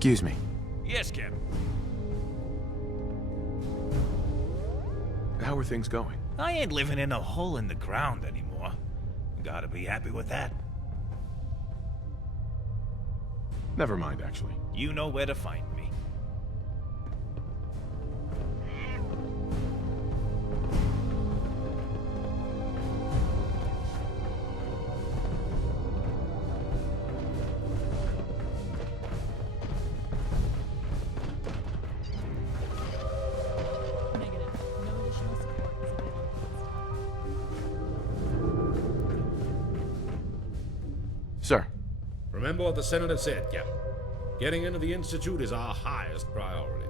Excuse me. Yes, Captain. How are things going? I ain't living in a hole in the ground anymore. Gotta be happy with that. Never mind, actually. You know where to find me. Negative. No additional support is available at this time. Sir. Remember what the Senator said, Captain. Getting into the Institute is our highest priority.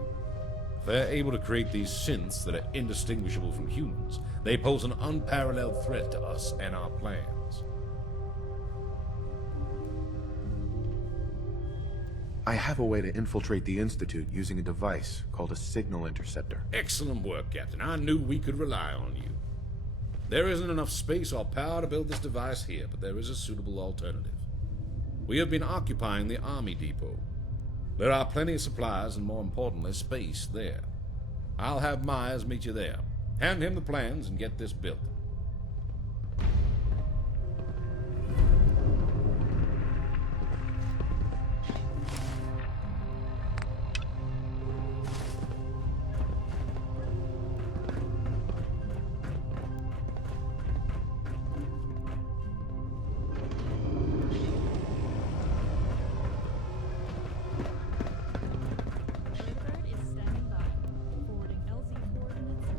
If they're able to create these synths that are indistinguishable from humans, they pose an unparalleled threat to us and our plans. I have a way to infiltrate the Institute using a device called a signal interceptor. Excellent work, Captain. I knew we could rely on you. There isn't enough space or power to build this device here, but there is a suitable alternative. We have been occupying the Army Depot. There are plenty of supplies and, more importantly, space there. I'll have Myers meet you there. Hand him the plans and get this built. Infiltrate is standing by. Forwarding LZ coordinates.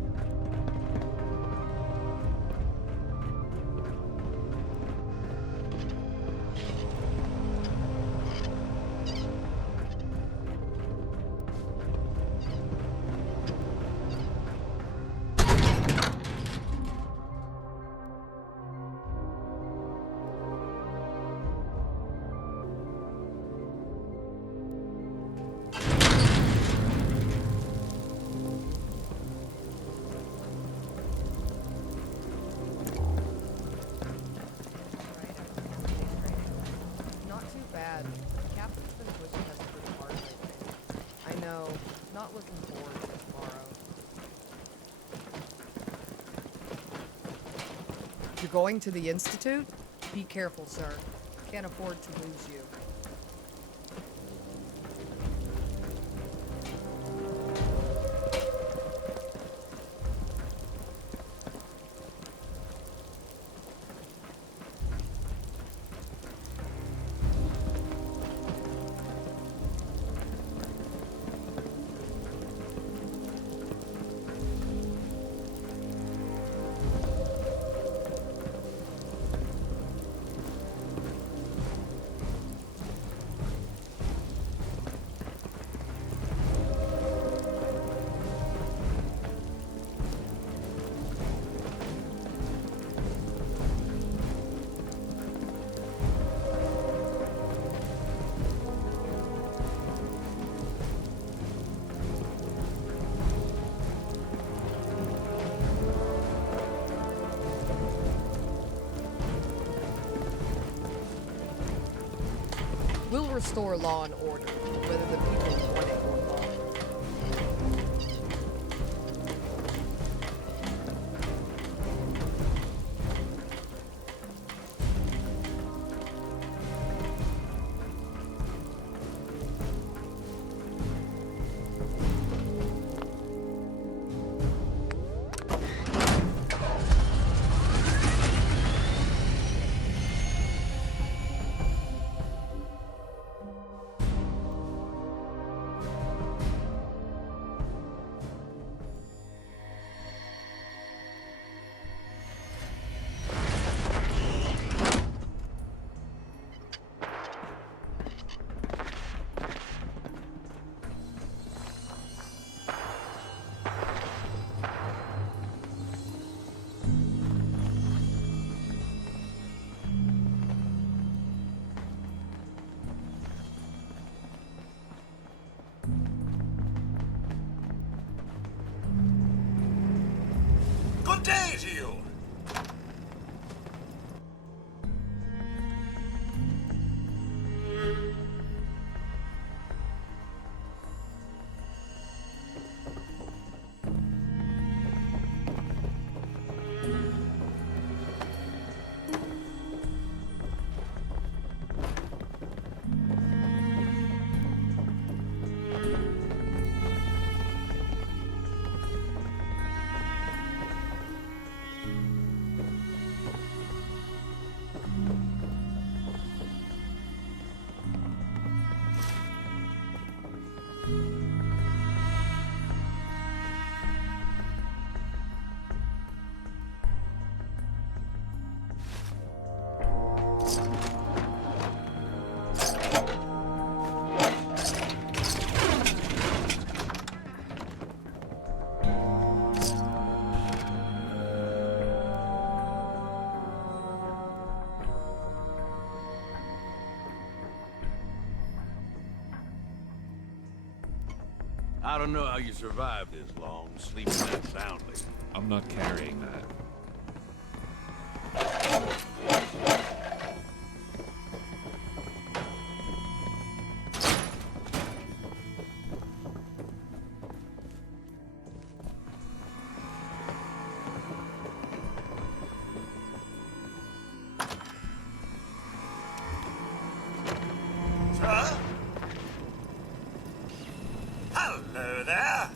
Not too bad. The captain's been pushing us pretty hard lately. I know. Not looking forward to tomorrow. You're going to the Institute? Be careful, sir. Can't afford to lose you. We'll restore law and order, whether the people want it or not. I don't know how you survived this long, sleeping that soundly. I'm not carrying that. Sir? Hello there.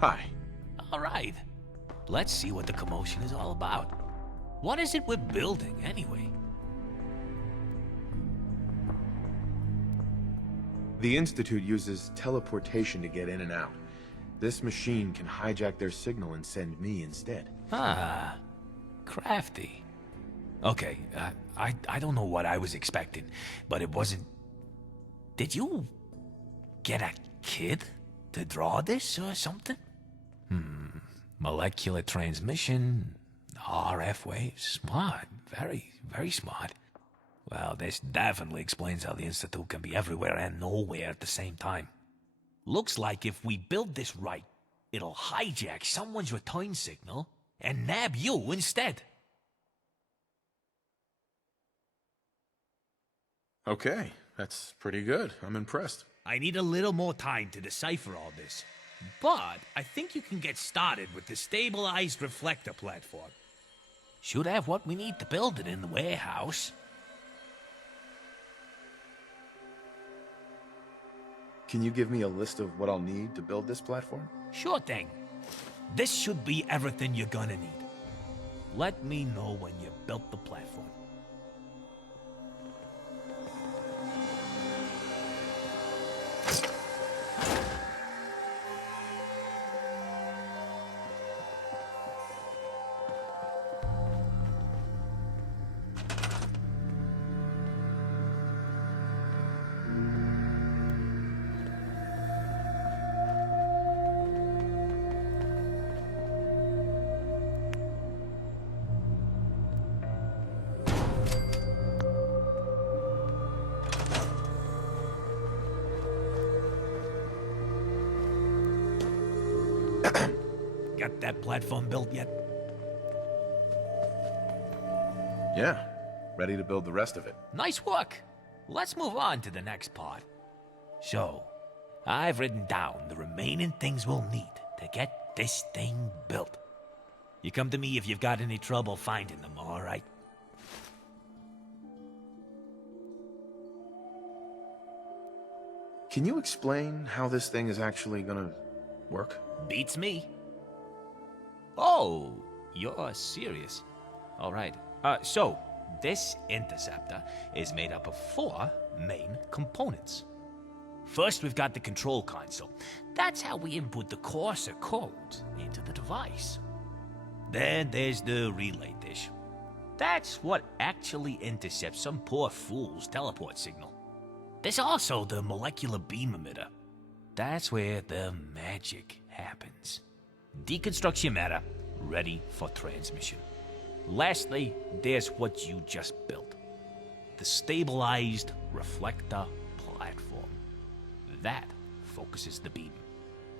Hi. All right. Let's see what the commotion is all about. What is it we're building, anyway? The Institute uses teleportation to get in and out. This machine can hijack their signal and send me instead. Ah, crafty. Okay, I don't know what I was expecting, but it wasn't... Did you get a kid to draw this or something? Molecular transmission, RF waves, smart, very, very smart. Well, this definitely explains how the Institute can be everywhere and nowhere at the same time. Looks like if we build this right, it'll hijack someone's return signal and nab you instead. Okay, that's pretty good. I'm impressed. I need a little more time to decipher all this. But I think you can get started with the stabilized reflector platform. Should have what we need to build it in the warehouse. Can you give me a list of what I'll need to build this platform? Sure thing. This should be everything you're gonna need. Let me know when you built the platform. Got that platform built yet? Yeah, ready to build the rest of it. Nice work. Let's move on to the next part. So, I've written down the remaining things we'll need to get this thing built. You come to me if you've got any trouble finding them, all right? Can you explain how this thing is actually gonna work? Beats me. Oh, you're serious. All right. So, this interceptor is made up of 4 main components. First, we've got the control console. That's how we input the coarser codes into the device. Then there's the relay dish. That's what actually intercepts some poor fool's teleport signal. There's also the molecular beam emitter. That's where the magic happens. Deconstructs your matter, ready for transmission. Lastly, there's what you just built. The stabilized reflector platform. That focuses the beam.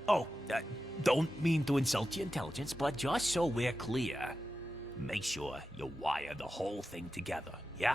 Oh, don't mean to insult your intelligence, but just so we're clear, make sure you wire the whole thing together, yeah?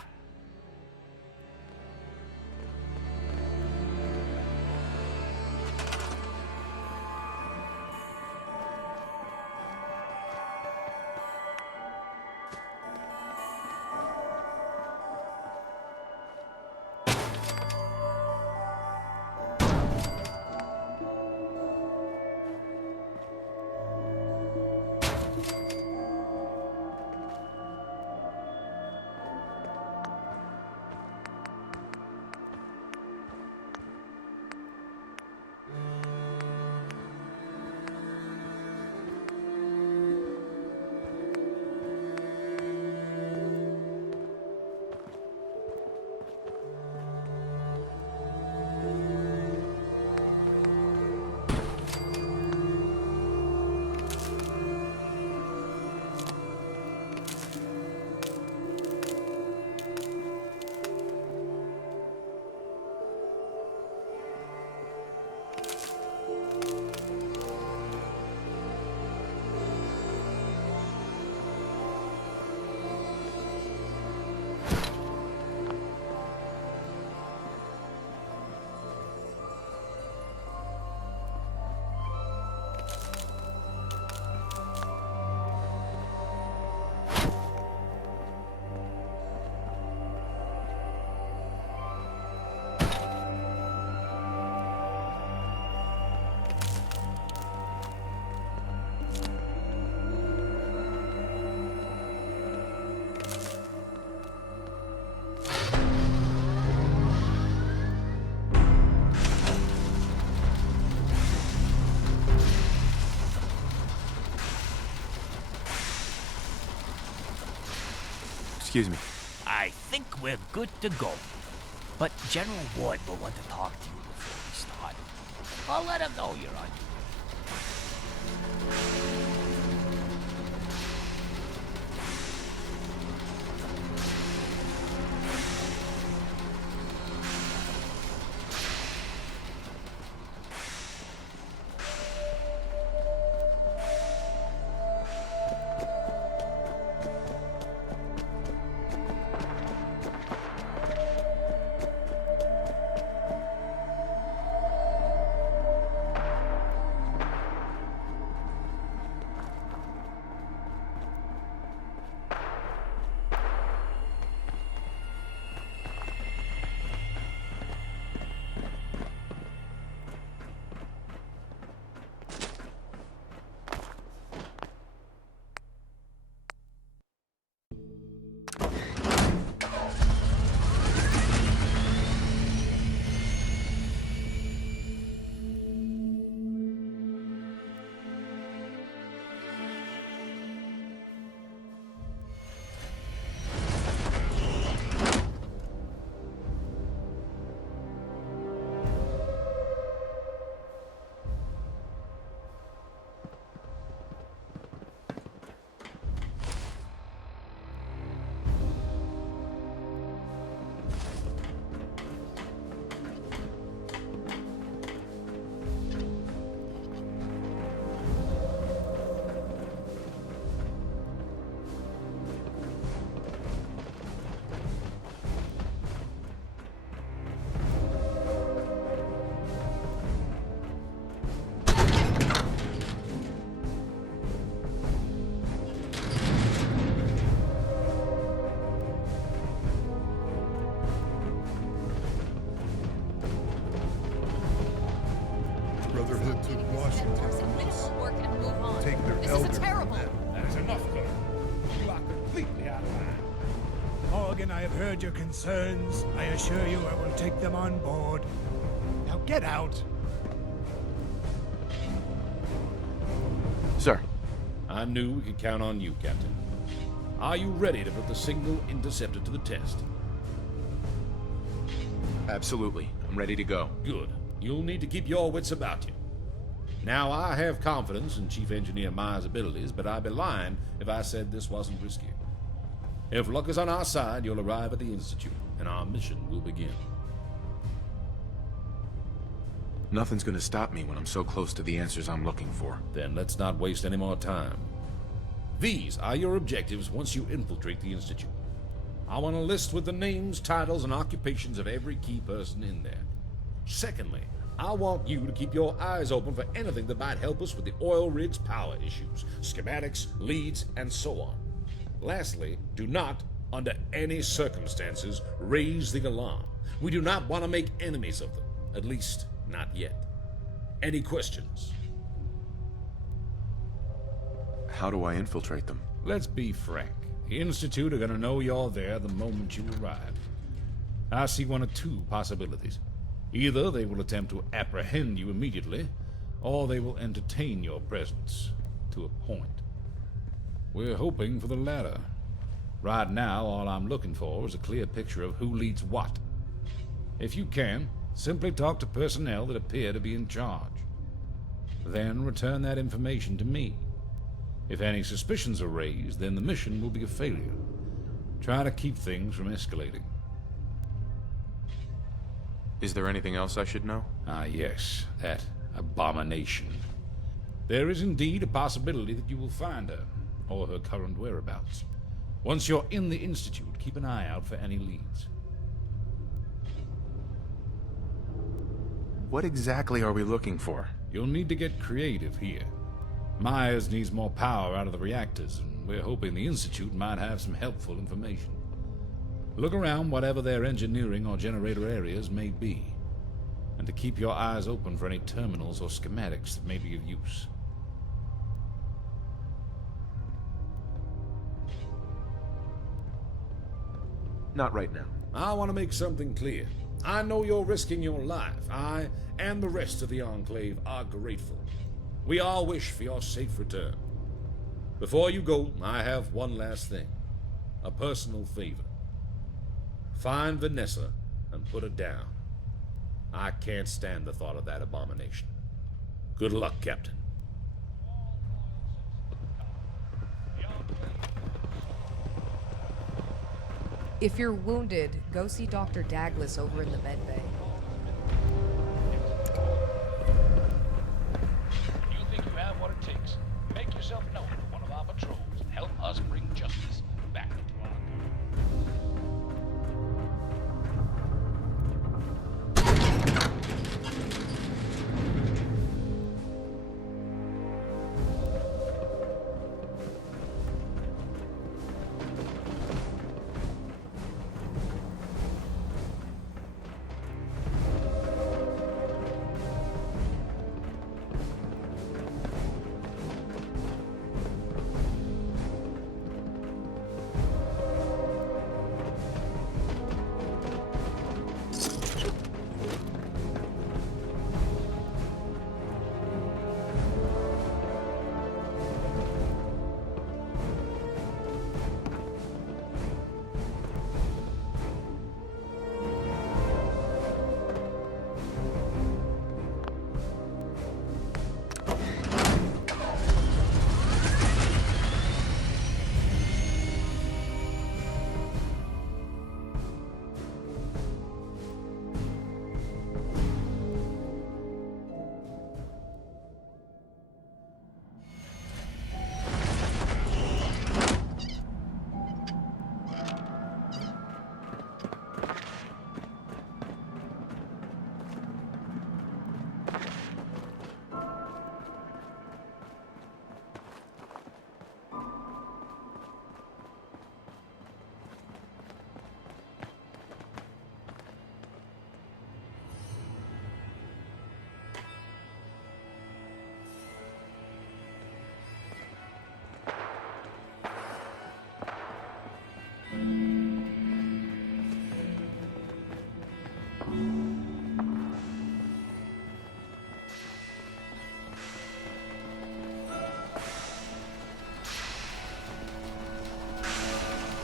Excuse me. I think we're good to go. But General Ward will want to talk to you before we start. I'll let him know you're on. Brotherhood took Washington. Work and move on. Take their This elders is from terrible. them. That is enough, Colonel. You are completely out of line. Morgan, I have heard your concerns. I assure you I will take them on board. Now get out. Sir, I knew we could count on you, Captain. Are you ready to put the signal interceptor to the test? absolutely. I'm ready to go. Good. You'll need to keep your wits about you. Now, I have confidence in Chief Engineer Myers' abilities, but I'd be lying if I said this wasn't risky. If luck is on our side, you'll arrive at the Institute, and our mission will begin. Nothing's gonna stop me when I'm so close to the answers I'm looking for. Then let's not waste any more time. These are your objectives once you infiltrate the Institute. I want a list with the names, titles, and occupations of every key person in there. Secondly, I want you to keep your eyes open for anything that might help us with the oil rig's power issues, schematics, leads, and so on. Lastly, do not, under any circumstances, raise the alarm. We do not want to make enemies of them, at least not yet. Any questions? How do I infiltrate them? Let's be frank. The Institute are gonna know you're there the moment you arrive. I see one of two possibilities. Either they will attempt to apprehend you immediately, or they will entertain your presence to a point. We're hoping for the latter. Right now, all I'm looking for is a clear picture of who leads what. If you can, simply talk to personnel that appear to be in charge. Then return that information to me. If any suspicions are raised, then the mission will be a failure. Try to keep things from escalating. Is there anything else I should know? Ah, yes, that abomination. There is indeed a possibility that you will find her, or her current whereabouts. Once you're in the Institute, keep an eye out for any leads. What exactly are we looking for? You'll need to get creative here. Myers needs more power out of the reactors, and we're hoping the Institute might have some helpful information. Look around whatever their engineering or generator areas may be, and to keep your eyes open for any terminals or schematics that may be of use. Not right now. I want to make something clear. I know you're risking your life. I and the rest of the Enclave are grateful. We all wish for your safe return. Before you go, I have one last thing. A personal favor. Find Vanessa and put her down. I can't stand the thought of that abomination. Good luck, Captain. If you're wounded, go see Dr. Douglas over in the med bay. You think you have what it takes? Make yourself known to one of our patrols and help us bring justice back to our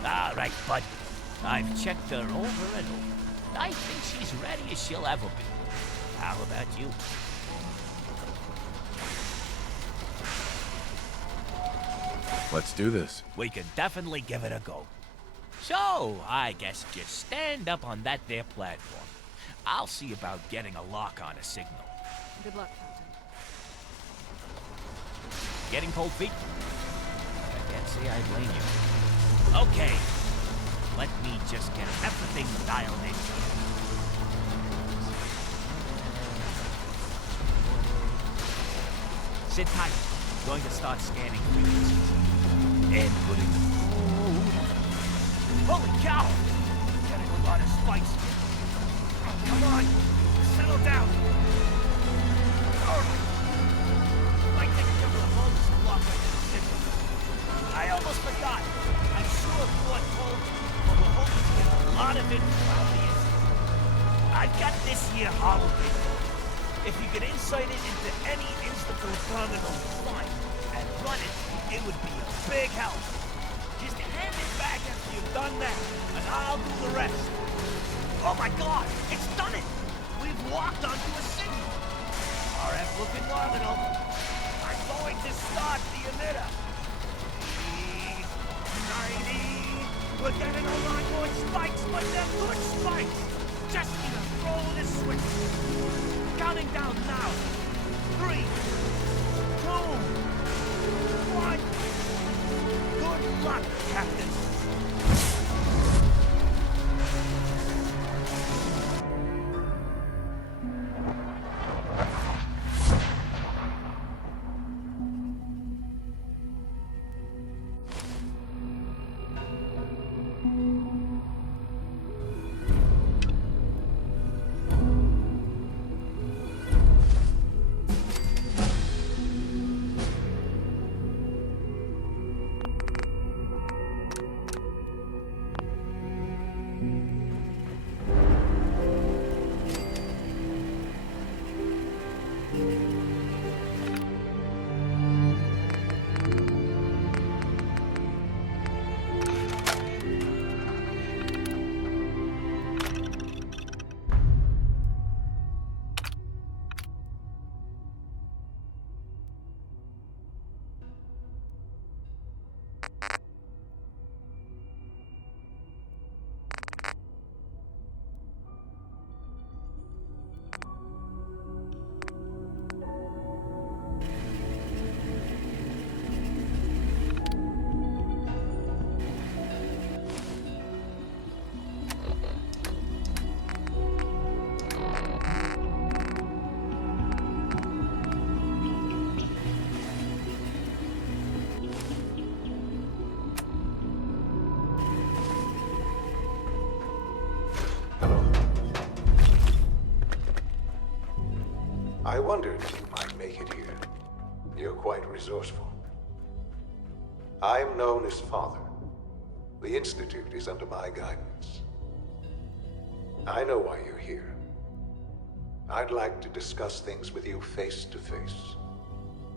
All right, bud. I've checked her over and over. I think she's ready as she'll ever be. How about you? Let's do this. We can definitely give it a go. So, I guess just stand up on that there platform. I'll see about getting a lock on a signal. Good luck, Captain. Getting cold feet? I can't say I blame you. Okay. Let me just get everything dialed in. Sit tight. Going to start scanning frequencies. Inputting. Holy cow! Getting a lot of spikes. Come on! Settle down! I think you're the most block of this signal. I almost forgot. I'm sure Fort told you, but we're hoping to get a lot of info out of the incident. I've got this here hologram. If you could insert it into any instance terminal you find and run it, it would be a big help. Just hand it back after you've done that, and I'll do the rest. Oh my god, it's done it! We've walked onto a signal. RF looking nominal. I'm going to start the emitter. 90. We're getting a lot more spikes, but they're good spikes. Just need to throw the switch. Counting down now. 3, 2, 1. Good luck, Captain. I wondered if you might make it here. You're quite resourceful. I am known as Father. The Institute is under my guidance. I know why you're here. I'd like to discuss things with you face to face.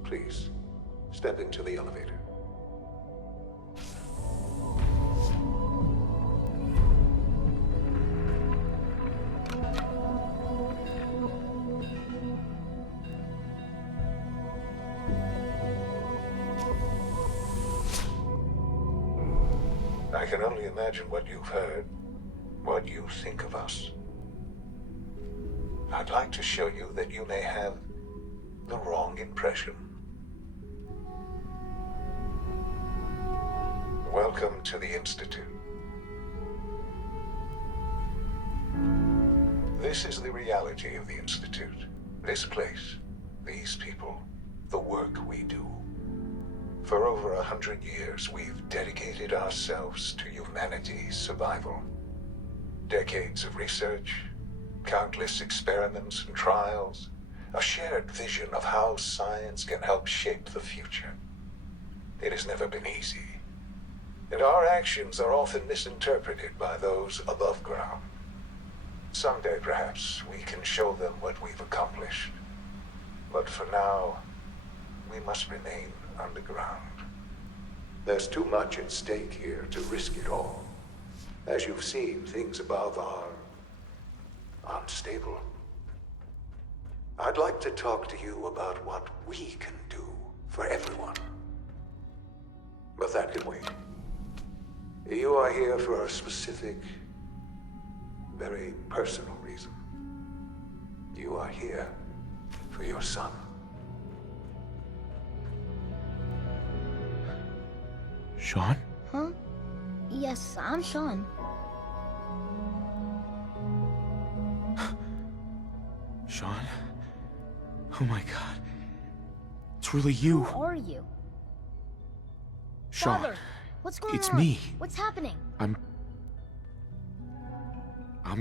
Please, step into the elevator. I can only imagine what you've heard, what you think of us. I'd like to show you that you may have the wrong impression. Welcome to the Institute. This is the reality of the Institute. This place, these people, the work we do. For over 100 years, we've dedicated ourselves to humanity's survival. Decades of research, countless experiments and trials, a shared vision of how science can help shape the future. It has never been easy, and our actions are often misinterpreted by those above ground. Someday, perhaps, we can show them what we've accomplished. But for now, we must remain underground. There's too much at stake here to risk it all. As you've seen, things above are unstable. I'd like to talk to you about what we can do for everyone. But that can wait. You are here for a specific, very personal reason. You are here for your son. Sean? Huh? Yes, I'm Sean. Sean? Oh my god. It's really you. Who are you? Sean. Father, what's going on? It's me. What's happening? I'm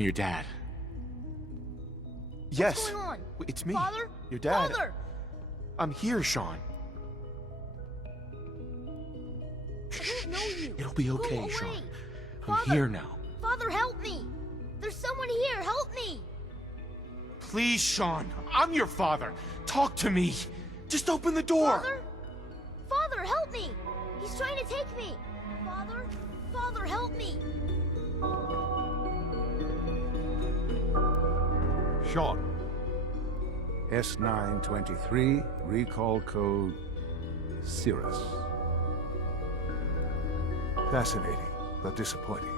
your dad. Yes. What's going on? It's me. Father? Your dad. Father! I'm here, Sean. I don't know you. It'll be Go okay, away. Sean. Father, I'm here now. Father, help me! There's someone here. Help me! Please, Sean. I'm your father. Talk to me. Just open the door. Father? Father, help me! He's trying to take me. Father? Father, help me! Sean. S923, recall code Cirrus. Fascinating, but disappointing.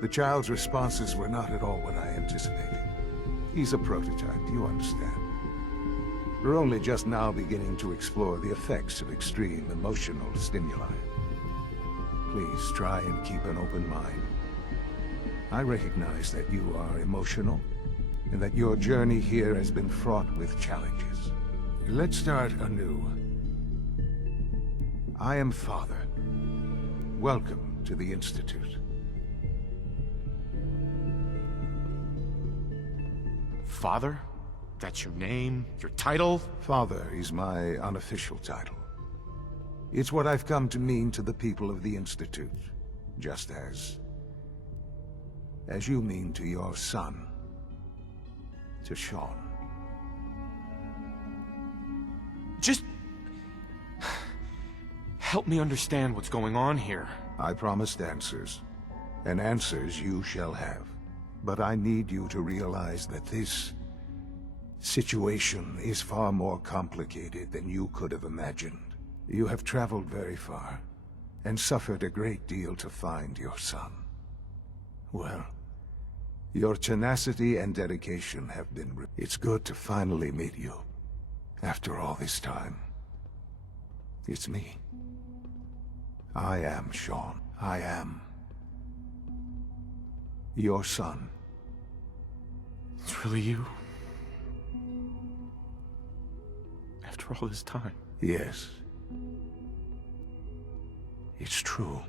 The child's responses were not at all what I anticipated. He's a prototype, you understand. We're only just now beginning to explore the effects of extreme emotional stimuli. Please try and keep an open mind. I recognize that you are emotional, and that your journey here has been fraught with challenges. Let's start anew. I am Father. Welcome to the Institute. Father? That's your name? Your title? Father is my unofficial title. It's what I've come to mean to the people of the Institute, just as you mean to your son, to Sean. Just help me understand what's going on here. I promised answers, and answers you shall have. But I need you to realize that this situation is far more complicated than you could have imagined. You have traveled very far, and suffered a great deal to find your son. Well, your tenacity and dedication have been It's good to finally meet you, after all this time. It's me. I am Sean. I am your son. It's really you? After all this time? Yes. It's true.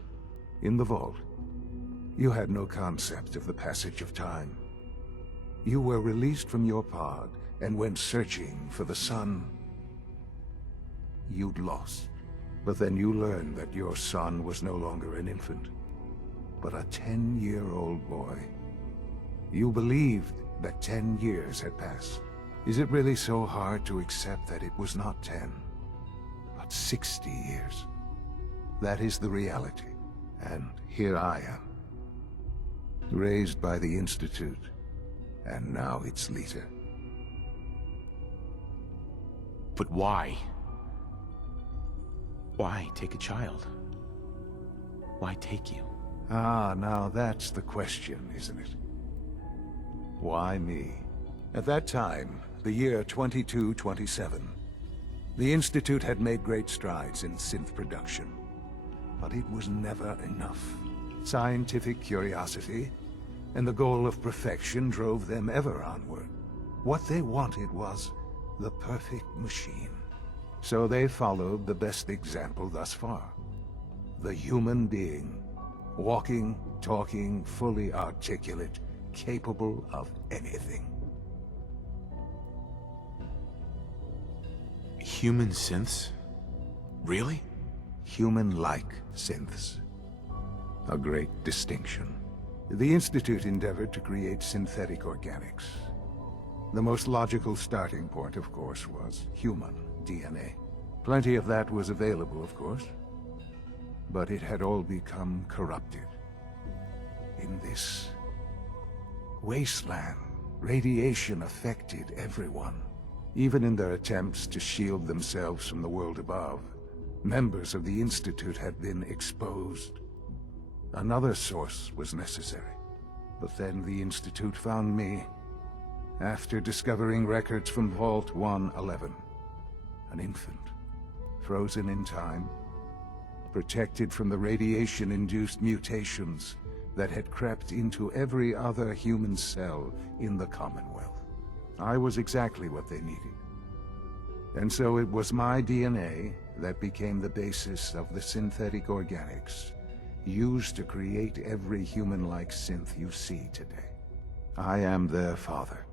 In the vault, you had no concept of the passage of time. You were released from your pod and went searching for the son you'd lost. But then you learned that your son was no longer an infant, but a 10-year-old boy. You believed that 10 years had passed. Is it really so hard to accept that it was not 10, but 60 years? That is the reality, and here I am, raised by the Institute, and now its leader. But why? Why take a child? Why take you? Ah, now that's the question, isn't it? Why me? At that time, the year 2227, the Institute had made great strides in synth production. But it was never enough. Scientific curiosity and the goal of perfection drove them ever onward. What they wanted was the perfect machine. So they followed the best example thus far. The human being. Walking, talking, fully articulate, capable of anything. Human synths? Really? Human-like synths. A great distinction. The Institute endeavored to create synthetic organics. The most logical starting point, of course, was human DNA. Plenty of that was available, of course. But it had all become corrupted. In this wasteland, radiation affected everyone. Even in their attempts to shield themselves from the world above, members of the Institute had been exposed. Another source was necessary. But then the Institute found me, after discovering records from Vault 111. An infant, frozen in time, protected from the radiation-induced mutations that had crept into every other human cell in the Commonwealth. I was exactly what they needed. And so it was my DNA that became the basis of the synthetic organics used to create every human-like synth you see today. I am their father.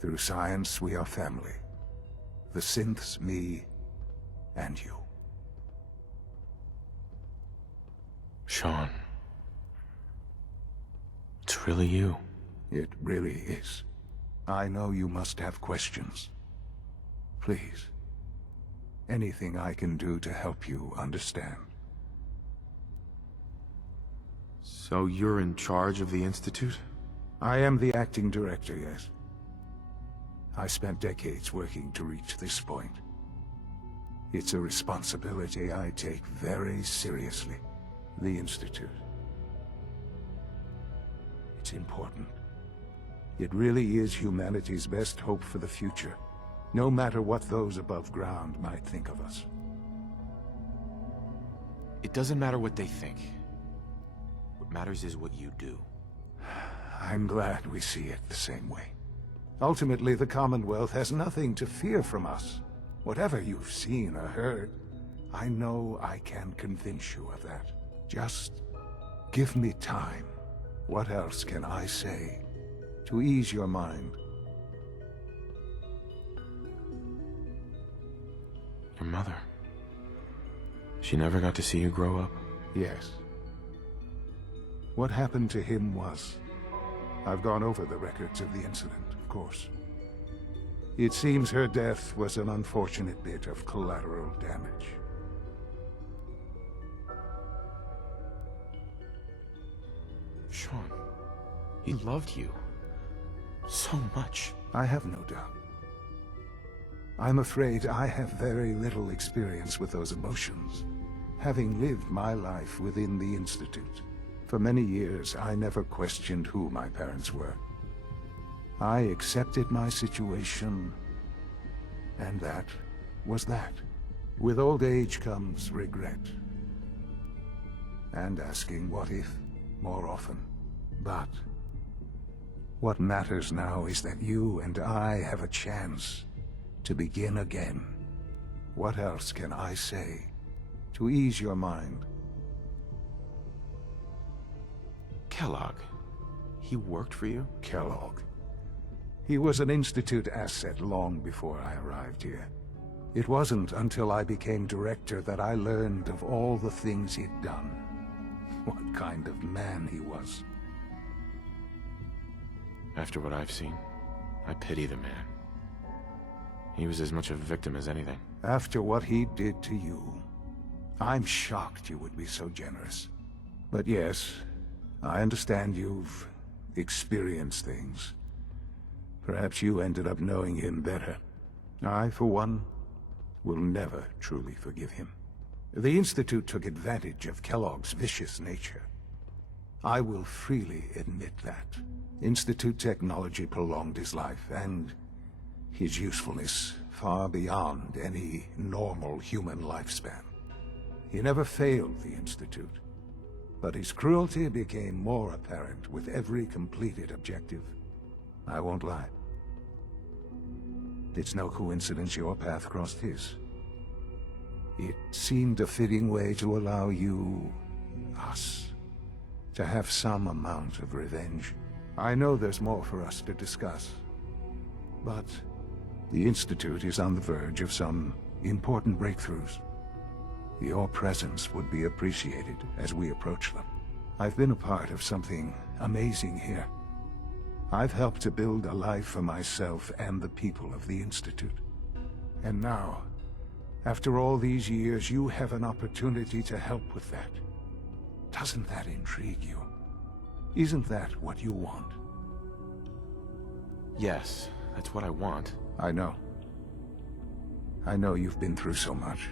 Through science, we are family. The synths, me, and you. Sean. It's really you. It really is. I know you must have questions. Please. Anything I can do to help you understand. So you're in charge of the Institute? I am the acting director, yes. I spent decades working to reach this point. It's a responsibility I take very seriously. The Institute. It's important. It really is humanity's best hope for the future, no matter what those above ground might think of us. It doesn't matter what they think. What matters is what you do. I'm glad we see it the same way. Ultimately, the Commonwealth has nothing to fear from us. Whatever you've seen or heard, I know I can convince you of that. Just give me time. What else can I say to ease your mind? Your mother. She never got to see you grow up? Yes. What happened to him was... I've gone over the records of the incident, of course. It seems her death was an unfortunate bit of collateral damage. Sean, he loved you. So much. I have no doubt. I'm afraid I have very little experience with those emotions, having lived my life within the Institute. For many years, I never questioned who my parents were. I accepted my situation, and that was that. With old age comes regret, and asking what if more often. But what matters now is that you and I have a chance to begin again. What else can I say to ease your mind? Kellogg. He worked for you? Kellogg. He was an Institute asset long before I arrived here. It wasn't until I became director that I learned of all the things he'd done. What kind of man he was. After what I've seen, I pity the man. He was as much a victim as anything. After what he did to you, I'm shocked you would be so generous. But yes, I understand you've experienced things. Perhaps you ended up knowing him better. I, for one, will never truly forgive him. The Institute took advantage of Kellogg's vicious nature. I will freely admit that. Institute technology prolonged his life, and his usefulness far beyond any normal human lifespan. He never failed the Institute, but his cruelty became more apparent with every completed objective. I won't lie. It's no coincidence your path crossed his. It seemed a fitting way to allow you, us, to have some amount of revenge. I know there's more for us to discuss, but the Institute is on the verge of some important breakthroughs. Your presence would be appreciated as we approach them. I've been a part of something amazing here. I've helped to build a life for myself and the people of the Institute. And now, after all these years, you have an opportunity to help with that. Doesn't that intrigue you? Isn't that what you want? Yes, that's what I want. I know. I know you've been through so much.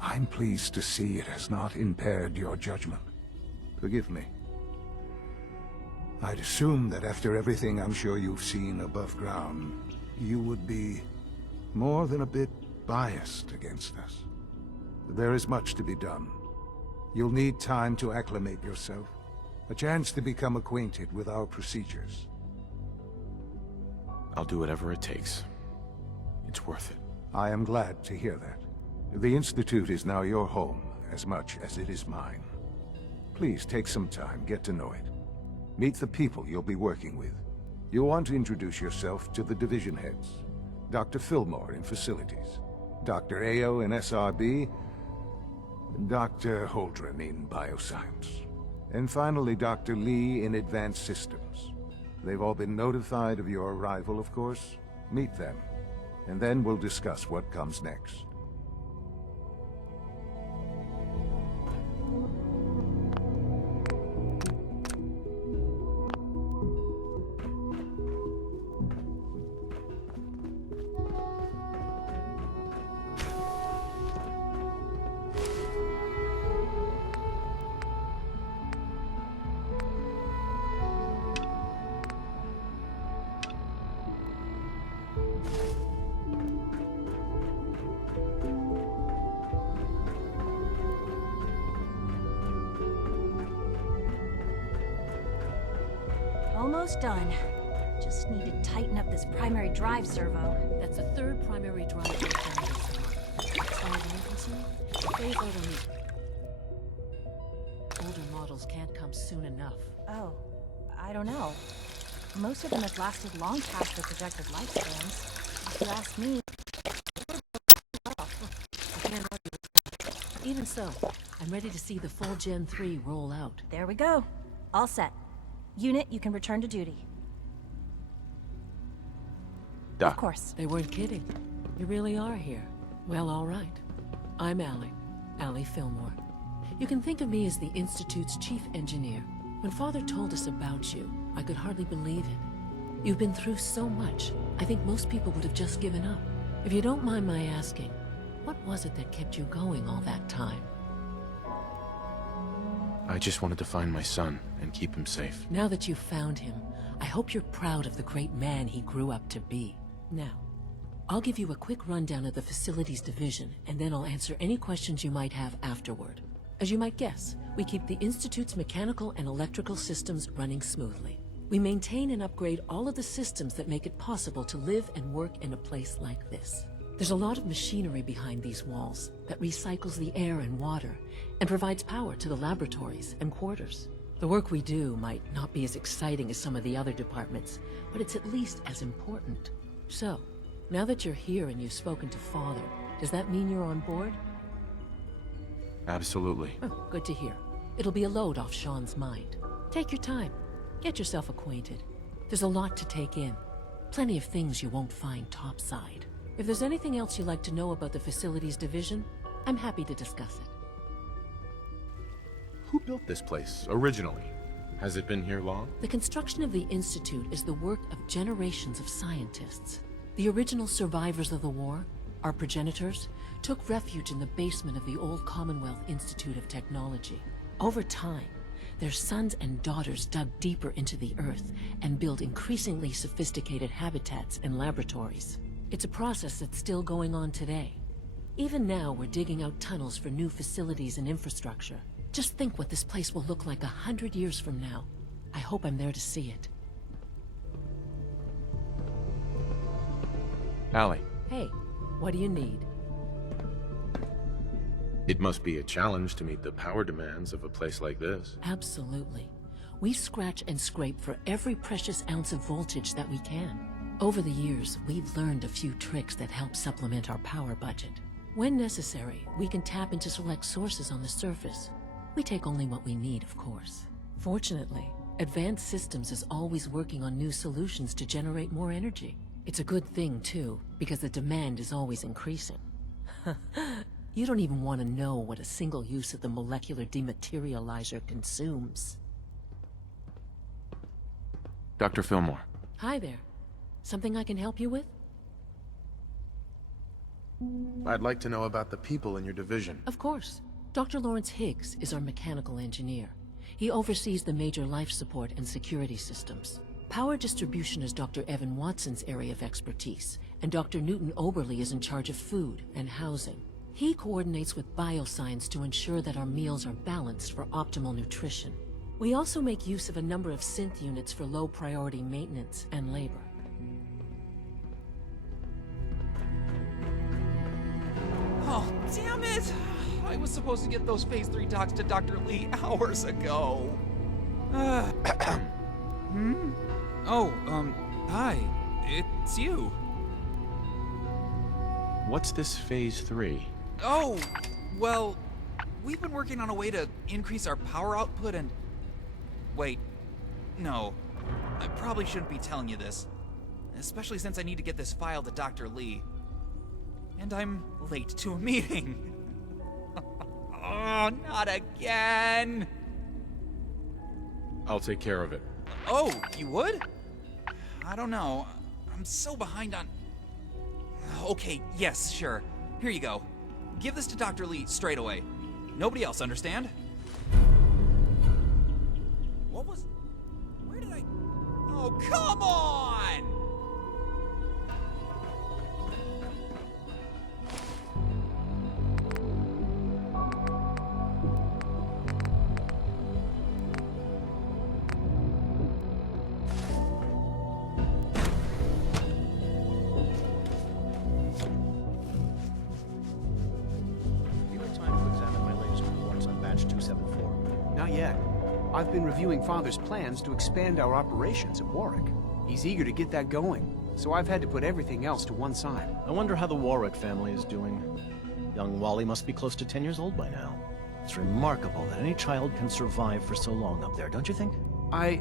I'm pleased to see it has not impaired your judgment. Forgive me. I'd assume that after everything I'm sure you've seen above ground, you would be more than a bit biased against us. There is much to be done. You'll need time to acclimate yourself, a chance to become acquainted with our procedures. I'll do whatever it takes. It's worth it. I am glad to hear that. The Institute is now your home as much as it is mine. Please take some time, get to know it. Meet the people you'll be working with. You'll want to introduce yourself to the division heads. Dr. Fillmore in Facilities, Dr. Ayo in SRB, Dr. Holdren in Bioscience, and finally Dr. Lee in Advanced Systems. They've all been notified of your arrival, of course. Meet them, and then we'll discuss what comes next. Almost done. Just need to tighten up this primary drive servo. That's the third primary drive we've done this far. As far as I'm concerned, phase out on me. Older models can't come soon enough. Oh, I don't know. Most of them have lasted long past their projected lifespans. If you ask me... I can't argue with that. Even so, I'm ready to see the full Gen 3 roll out. There we go. All set. Unit, you can return to duty. Duh. Of course. They weren't kidding. You really are here. Well, all right. I'm Allie Fillmore. You can think of me as the Institute's chief engineer. When Father told us about you, I could hardly believe it. You've been through so much, I think most people would have just given up. If you don't mind my asking, what was it that kept you going all that time? I just wanted to find my son and keep him safe. Now that you've found him, I hope you're proud of the great man he grew up to be. Now, I'll give you a quick rundown of the Facilities Division, and then I'll answer any questions you might have afterward. As you might guess, we keep the Institute's mechanical and electrical systems running smoothly. We maintain and upgrade all of the systems that make it possible to live and work in a place like this. There's a lot of machinery behind these walls that recycles the air and water and provides power to the laboratories and quarters. The work we do might not be as exciting as some of the other departments, but it's at least as important. So, now that you're here and you've spoken to Father, does that mean you're on board? Absolutely. Oh, good to hear. It'll be a load off Sean's mind. Take your time. Get yourself acquainted. There's a lot to take in. Plenty of things you won't find topside. If there's anything else you'd like to know about the Facilities Division, I'm happy to discuss it. Who built this place, originally? Has it been here long? The construction of the Institute is the work of generations of scientists. The original survivors of the war, our progenitors, took refuge in the basement of the old Commonwealth Institute of Technology. Over time, their sons and daughters dug deeper into the earth and built increasingly sophisticated habitats and laboratories. It's a process that's still going on today. Even now, we're digging out tunnels for new facilities and infrastructure. Just think what this place will look like 100 years from now. I hope I'm there to see it. Allie. Hey, what do you need? It must be a challenge to meet the power demands of a place like this. Absolutely. We scratch and scrape for every precious ounce of voltage that we can. Over the years, we've learned a few tricks that help supplement our power budget. When necessary, we can tap into select sources on the surface. We take only what we need, of course. Fortunately, Advanced Systems is always working on new solutions to generate more energy. It's a good thing, too, because the demand is always increasing. You don't even want to know what a single use of the molecular dematerializer consumes. Dr. Fillmore. Hi there. Something I can help you with? I'd like to know about the people in your division. Of course. Dr. Lawrence Higgs is our mechanical engineer. He oversees the major life support and security systems. Power distribution is Dr. Evan Watson's area of expertise, and Dr. Newton Oberly is in charge of food and housing. He coordinates with bioscience to ensure that our meals are balanced for optimal nutrition. We also make use of a number of synth units for low-priority maintenance and labor. Oh, damn it! I was supposed to get those Phase 3 docs to Dr. Lee hours ago. Hi. It's you. What's this Phase 3? Oh, well, we've been working on a way to increase our power output and... Wait, no. I probably shouldn't be telling you this. Especially since I need to get this file to Dr. Lee. And I'm late to a meeting. Oh, not again! I'll take care of it. Oh, you would? I don't know. I'm so behind on... Okay, yes, sure. Here you go. Give this to Dr. Lee straight away. Nobody else, understand? What was... Where did I... Oh, come on! Not yet. I've been reviewing Father's plans to expand our operations at Warwick. He's eager to get that going, so I've had to put everything else to one side. I wonder how the Warwick family is doing. Young Wally must be close to 10 years old by now. It's remarkable that any child can survive for so long up there, don't you think? I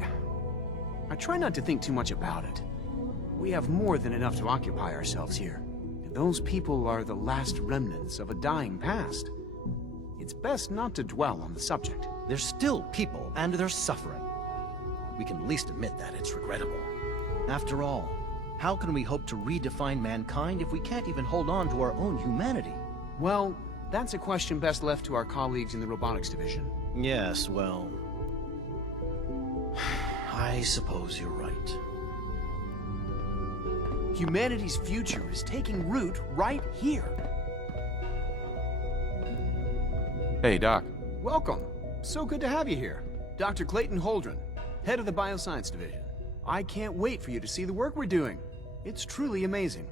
try not to think too much about it. We have more than enough to occupy ourselves here. And those people are the last remnants of a dying past. It's best not to dwell on the subject. They're still people, and they're suffering. We can at least admit that it's regrettable. After all, how can we hope to redefine mankind if we can't even hold on to our own humanity? Well, that's a question best left to our colleagues in the robotics division. Yes, well... I suppose you're right. Humanity's future is taking root right here. Hey, Doc. Welcome. So good to have you here. Dr. Clayton Holdren, head of the Bioscience Division. I can't wait for you to see the work we're doing. It's truly amazing.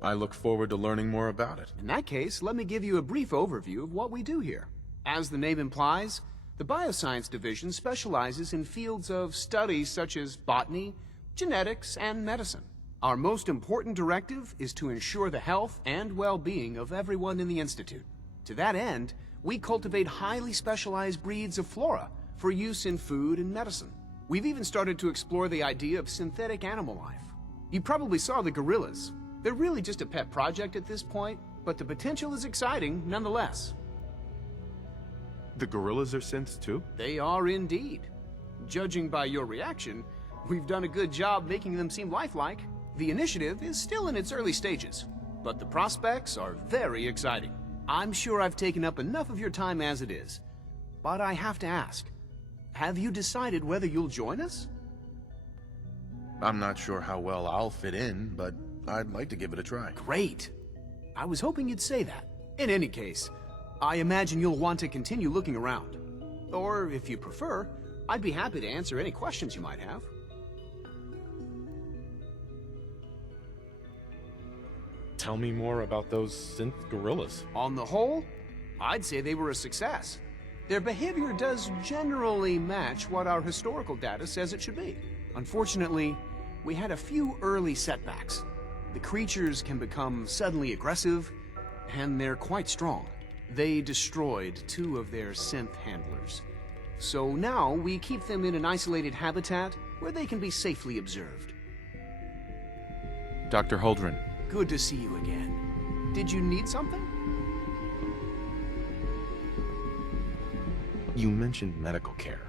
I look forward to learning more about it. In that case, let me give you a brief overview of what we do here. As the name implies, The Bioscience Division specializes in fields of studies such as botany, genetics, and medicine. Our most important directive is to ensure the health and well-being of everyone in the Institute. To that end, we cultivate highly specialized breeds of flora for use in food and medicine. We've even started to explore the idea of synthetic animal life. You probably saw the gorillas. They're really just a pet project at this point, but the potential is exciting nonetheless. The gorillas are synths too? They are indeed. Judging by your reaction, we've done a good job making them seem lifelike. The initiative is still in its early stages, but the prospects are very exciting. I'm sure I've taken up enough of your time as it is, but I have to ask, have you decided whether you'll join us? I'm not sure how well I'll fit in, but I'd like to give it a try. Great. I was hoping you'd say that. In any case, I imagine you'll want to continue looking around. Or, if you prefer, I'd be happy to answer any questions you might have. Tell me more about those synth gorillas. On the whole, I'd say they were a success. Their behavior does generally match what our historical data says it should be. Unfortunately, we had a few early setbacks. The creatures can become suddenly aggressive, and they're quite strong. They destroyed 2 of their synth handlers. So now we keep them in an isolated habitat where they can be safely observed. Dr. Holdren. Good to see you again. Did you need something? You mentioned medical care.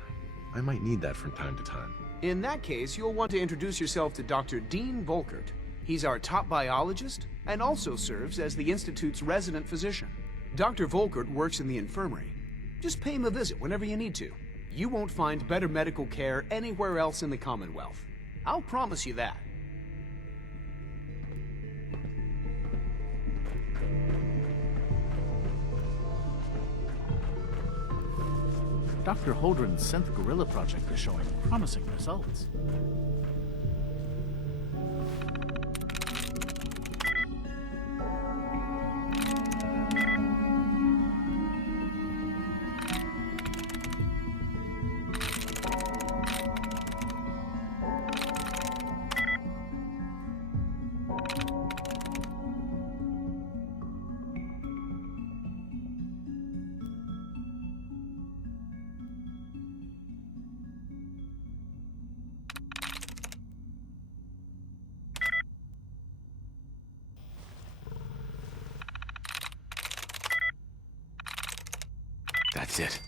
I might need that from time to time. In that case, you'll want to introduce yourself to Dr. Dean Volkert. He's our top biologist and also serves as the Institute's resident physician. Dr. Volkert works in the infirmary. Just pay him a visit whenever you need to. You won't find better medical care anywhere else in the Commonwealth. I'll promise you that. Dr. Holdren's Synth Gorilla project is showing promising results. That's it.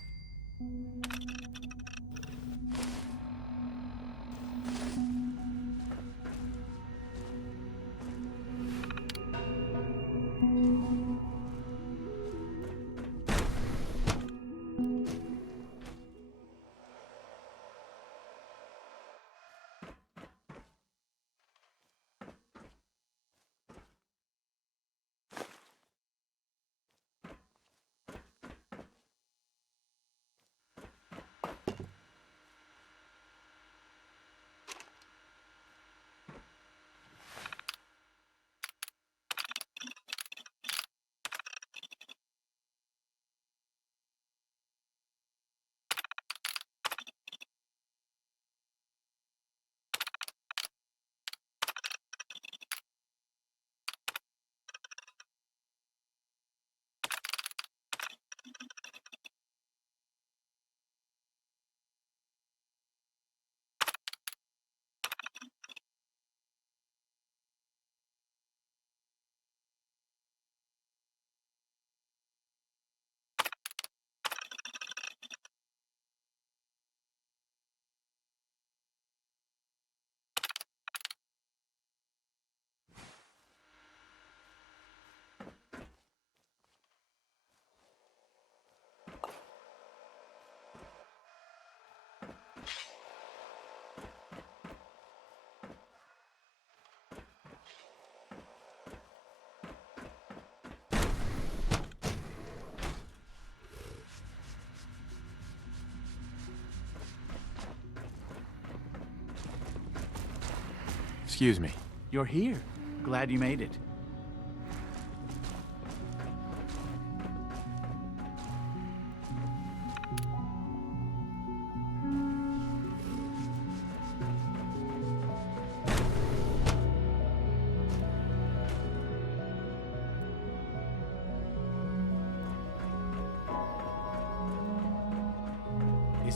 Excuse me. You're here. Glad you made it.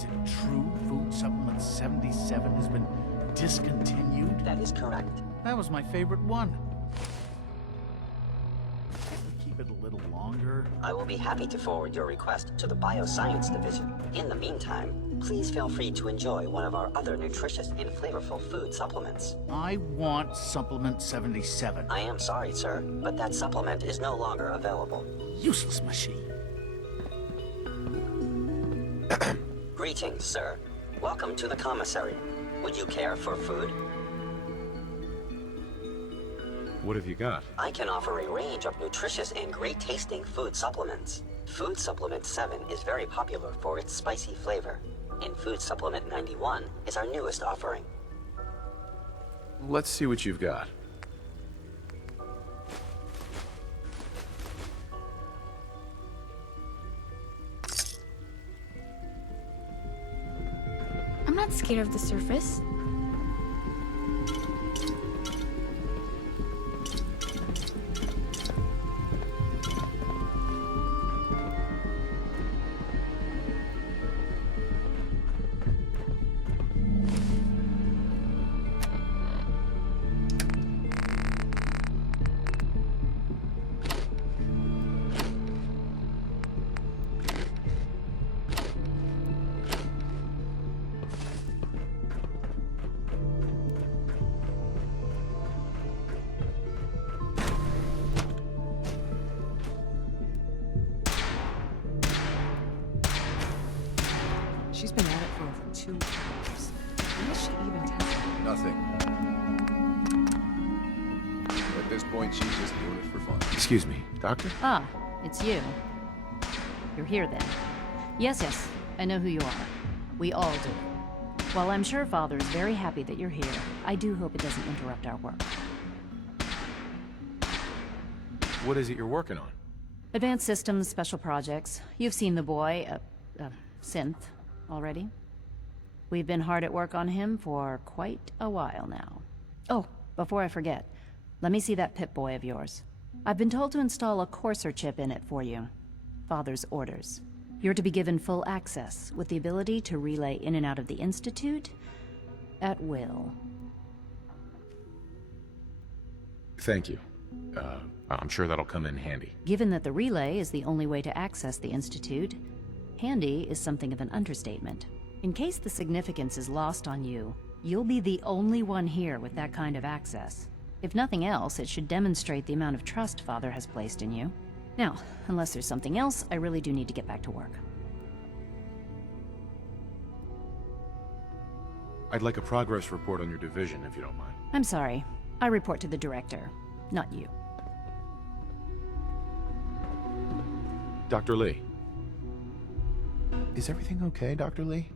Is it true Food Supplement 77 has been discontinued? That is correct. That was my favorite one. Can't we keep it a little longer? I will be happy to forward your request to the Bioscience Division. In the meantime, please feel free to enjoy one of our other nutritious and flavorful food supplements. I want Supplement 77. I am sorry, sir, but that supplement is no longer available. Useless machine. Greetings, sir. Welcome to the commissary. Would you care for food? What have you got? I can offer a range of nutritious and great-tasting food supplements. Food Supplement 7 is very popular for its spicy flavor, and Food Supplement 91 is our newest offering. Let's see what you've got. I'm not scared of the surface. She's been at it for over 2 hours. When is she even testing? Nothing. At this point, she's just doing it for fun. Excuse me, Doctor? Ah, it's you. You're here then. Yes, I know who you are. We all do. While I'm sure Father is very happy that you're here, I do hope it doesn't interrupt our work. What is it you're working on? Advanced Systems Special Projects. You've seen the boy, Synth, already. We've been hard at work on him for quite a while now. Oh, before I forget, let me see that Pip-Boy of yours. I've been told to install a courser chip in it for you. Father's orders. You're to be given full access, with the ability to relay in and out of the Institute at will. Thank you. I'm sure that'll come in handy. Given that the relay is the only way to access the Institute, handy is something of an understatement. In case the significance is lost on you, you'll be the only one here with that kind of access. If nothing else, it should demonstrate the amount of trust Father has placed in you. Now, unless there's something else, I really do need to get back to work. I'd like a progress report on your division, if you don't mind. I'm sorry. I report to the director, not you. Dr. Lee. Is everything okay, Dr. Lee?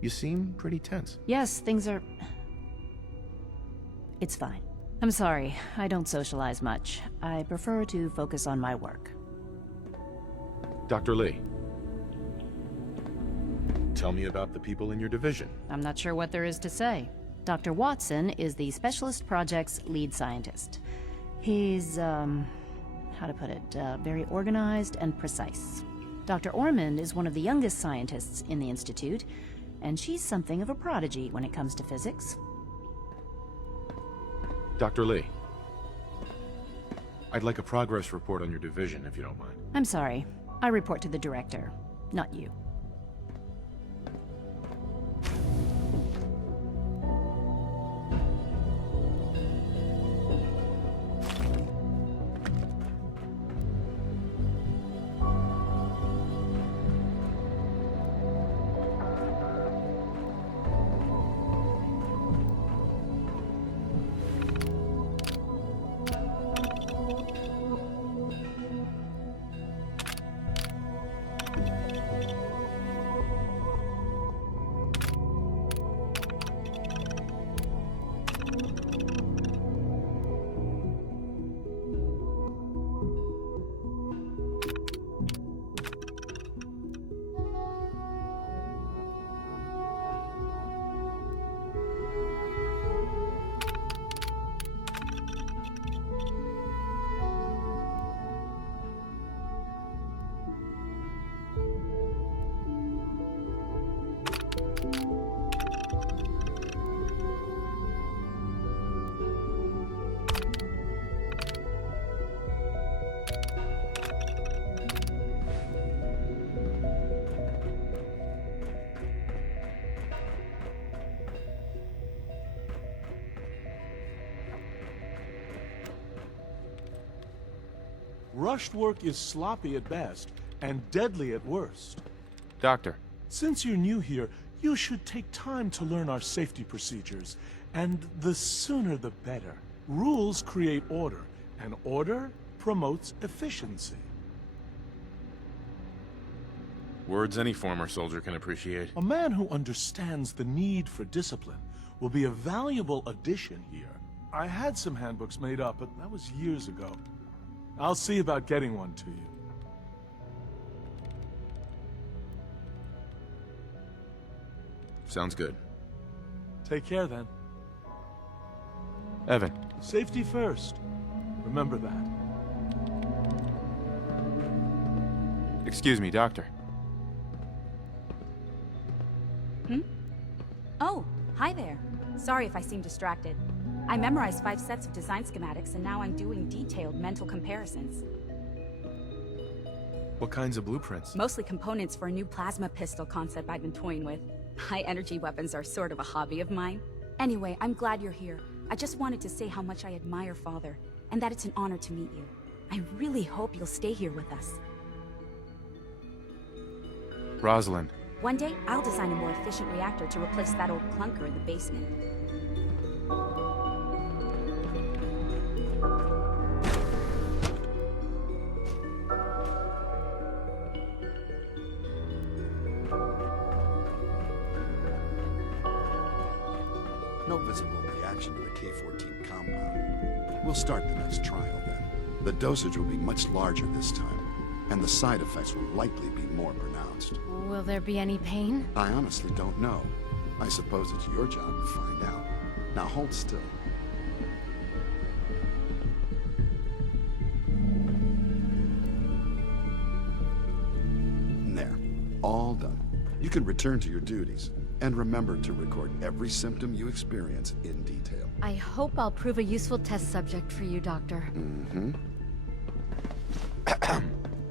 You seem pretty tense. Yes, things are... It's fine. I'm sorry, I don't socialize much. I prefer to focus on my work. Dr. Lee. Tell me about the people in your division. I'm not sure what there is to say. Dr. Watson is the Specialist Project's lead scientist. He's, how to put it, very organized and precise. Dr. Ormond is one of the youngest scientists in the Institute, and she's something of a prodigy when it comes to physics. Dr. Lee. I'd like a progress report on your division, if you don't mind. I'm sorry. I report to the director, not you. Rushed work is sloppy at best and deadly at worst. Doctor. Since you're new here, you should take time to learn our safety procedures, and the sooner the better. Rules create order, and order promotes efficiency. Words any former soldier can appreciate. A man who understands the need for discipline will be a valuable addition here. I had some handbooks made up, but that was years ago. I'll see about getting one to you. Sounds good. Take care then. Evan. Safety first. Remember that. Excuse me, Doctor. Oh, hi there. Sorry if I seem distracted. I memorized 5 sets of design schematics, and now I'm doing detailed mental comparisons. What kinds of blueprints? Mostly components for a new plasma pistol concept I've been toying with. High-energy weapons are sort of a hobby of mine. Anyway, I'm glad you're here. I just wanted to say how much I admire Father, and that it's an honor to meet you. I really hope you'll stay here with us. Rosalind. One day, I'll design a more efficient reactor to replace that old clunker in the basement. No visible reaction to the K-14 compound. We'll start the next trial then. The dosage will be much larger this time, and the side effects will likely be more pronounced. Will there be any pain? I honestly don't know. I suppose it's your job to find out. Now hold still. There. All done. You can return to your duties. And remember to record every symptom you experience in detail. I hope I'll prove a useful test subject for you, Doctor. Mm-hmm.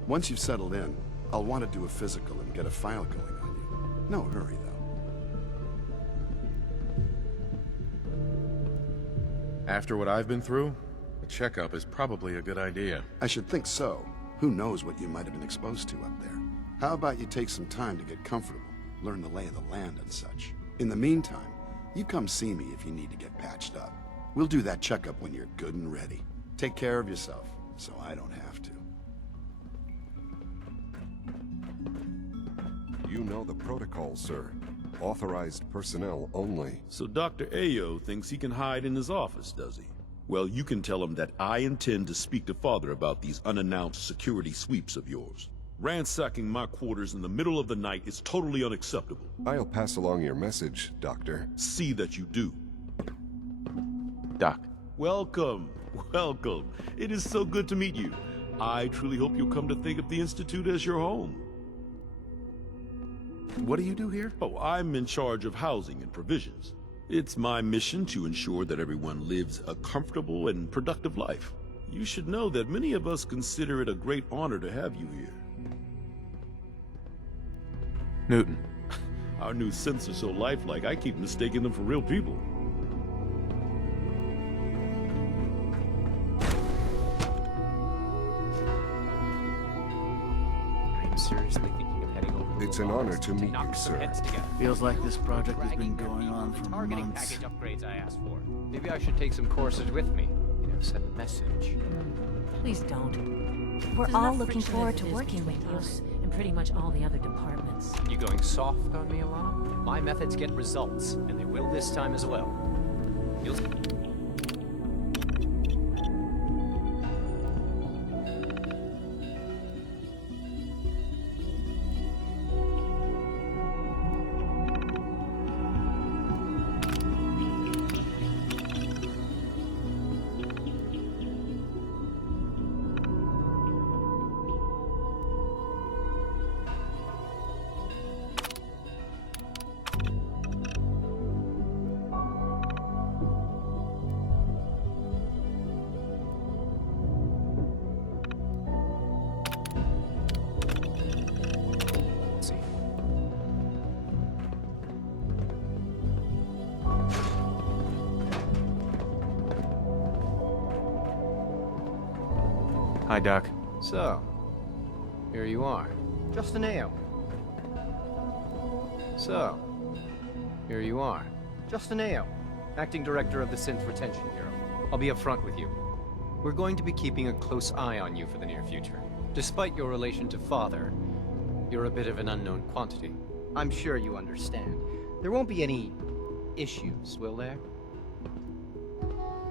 Once you've settled in, I'll want to do a physical and get a file going on you. No hurry, though. After what I've been through, a checkup is probably a good idea. I should think so. Who knows what you might have been exposed to up there. How about you take some time to get comfortable, learn the lay of the land and such. In the meantime, you come see me if you need to get patched up. We'll do that checkup when you're good and ready. Take care of yourself, so I don't have to. You know the protocol, sir. Authorized personnel only. So Dr. Ayo thinks he can hide in his office, does he? Well, you can tell him that I intend to speak to Father about these unannounced security sweeps of yours. Ransacking my quarters in the middle of the night is totally unacceptable. I'll pass along your message, Doctor. See that you do. Doc. Welcome. Welcome. It is so good to meet you. I truly hope you'll come to think of the Institute as your home. What do you do here? Oh, I'm in charge of housing and provisions. It's my mission to ensure that everyone lives a comfortable and productive life. You should know that many of us consider it a great honor to have you here. Newton. Our new synths are so lifelike, I keep mistaking them for real people. I'm seriously thinking of heading over to It's an honor to meet you, sir. Feels like this project has been going on for targeting months. package upgrades I asked for. Maybe I should take some courses with me. You know, send a message. Please don't. We're There's all enough looking friction forward as to it is working with between you. us and pretty much all the other departments. You going soft on me, Alana? My methods get results, and they will this time as well. You'll... Hi, Doc. So, here you are. Just an AO. So, here you are. Just an AO. Acting Director of the Synth Retention Bureau. I'll be upfront with you. We're going to be keeping a close eye on you for the near future. Despite your relation to Father, you're a bit of an unknown quantity. I'm sure you understand. There won't be any issues, will there?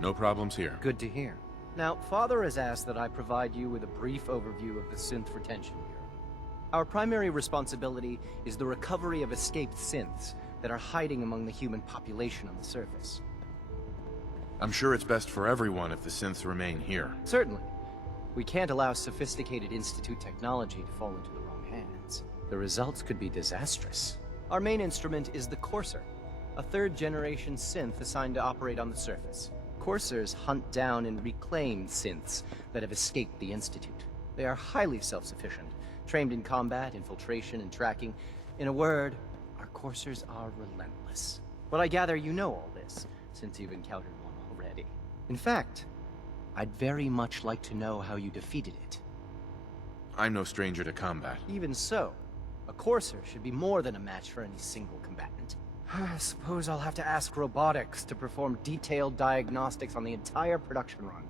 No problems here. Good to hear. Now, Father has asked that I provide you with a brief overview of the Synth Retention Bureau. Our primary responsibility is the recovery of escaped synths that are hiding among the human population on the surface. I'm sure it's best for everyone if the synths remain here. Certainly. We can't allow sophisticated Institute technology to fall into the wrong hands. The results could be disastrous. Our main instrument is the Courser, a third-generation synth assigned to operate on the surface. Coursers hunt down and reclaim synths that have escaped the Institute. They are highly self-sufficient, trained in combat, infiltration, and tracking. In a word, our Coursers are relentless. But I gather you know all this, since you've encountered one already. In fact, I'd very much like to know how you defeated it. I'm no stranger to combat. Even so, a Courser should be more than a match for any single combatant. I suppose I'll have to ask robotics to perform detailed diagnostics on the entire production run.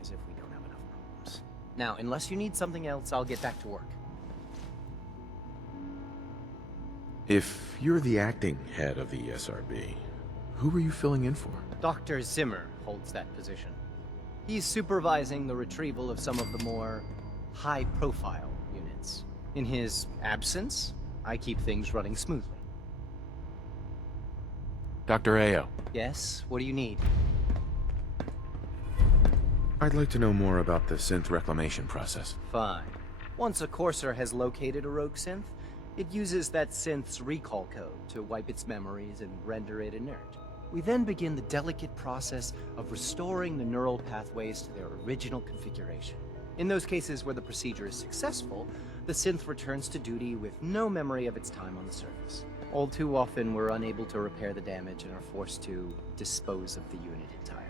As if we don't have enough problems. Now, unless you need something else, I'll get back to work. If you're the acting head of the SRB, who are you filling in for? Dr. Zimmer holds that position. He's supervising the retrieval of some of the more high-profile units. In his absence, I keep things running smoothly. Dr. Ayo. Yes? What do you need? I'd like to know more about the synth reclamation process. Fine. Once a Courser has located a rogue synth, it uses that synth's recall code to wipe its memories and render it inert. We then begin the delicate process of restoring the neural pathways to their original configuration. In those cases where the procedure is successful, the synth returns to duty with no memory of its time on the surface. All too often, we're unable to repair the damage and are forced to dispose of the unit entirely.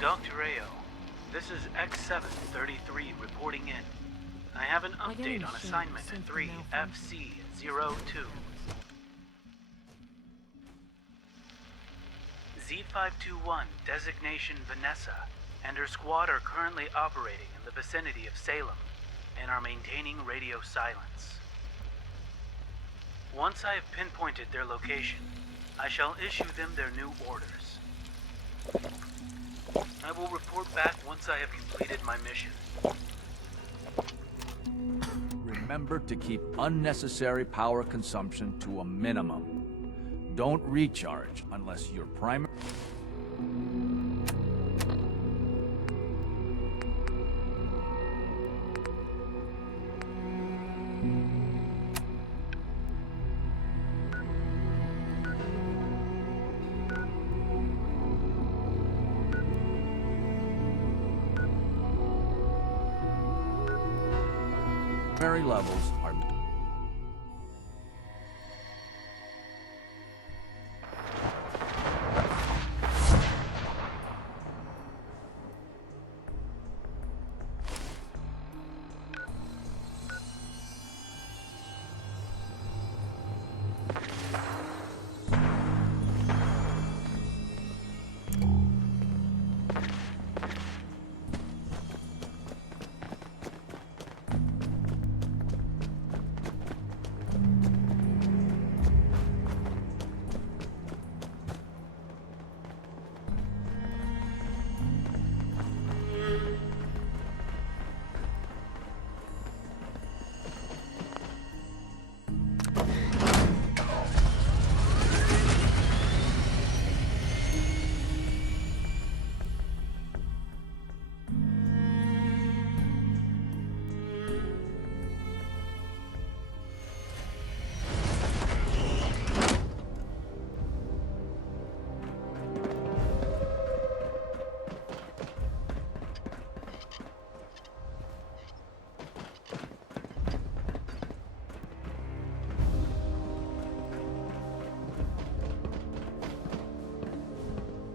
Dr. Ayo, this is X733 reporting in. I have an update on assignment 3FC02. Z521, designation Vanessa, and her squad are currently operating in the vicinity of Salem and are maintaining radio silence. Once I have pinpointed their location, I shall issue them their new orders. I will report back once I have completed my mission. Remember to keep unnecessary power consumption to a minimum. Don't recharge unless your primary... levels are...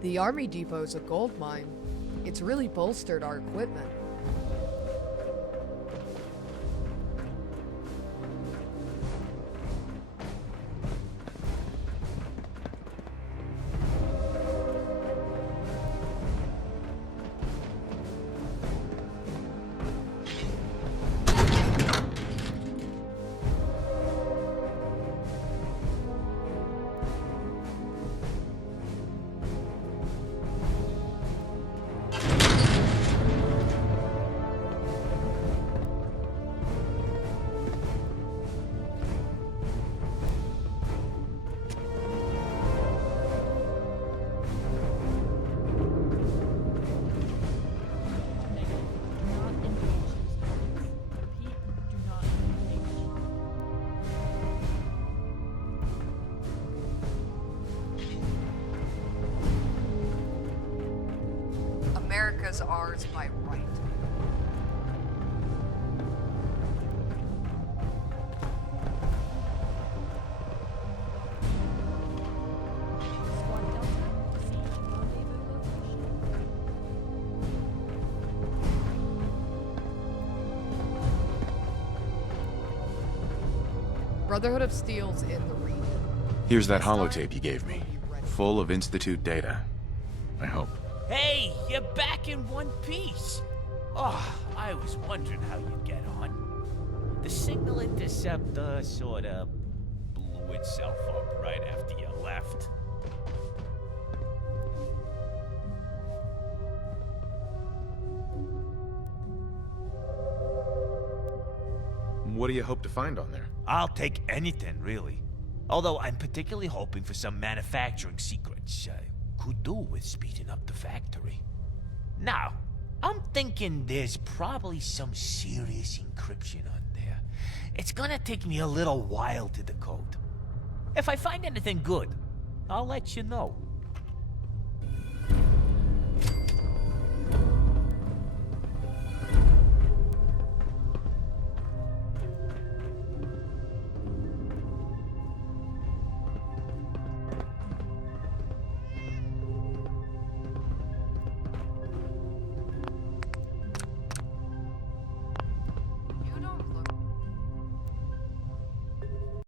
The Army Depot's a gold mine. It's really bolstered our equipment. America's ours by right. Brotherhood of Steel's in the region. Here's that holotape you gave me. Full of Institute data. I hope. Hey, you're back in one piece. Oh, I was wondering how you'd get on. The signal interceptor sort of blew itself up right after you left. What do you hope to find on there? I'll take anything, really. Although I'm particularly hoping for some manufacturing secrets. Could do with speeding up the factory. Now, I'm thinking there's probably some serious encryption on there. It's gonna take me a little while to decode. If I find anything good, I'll let you know.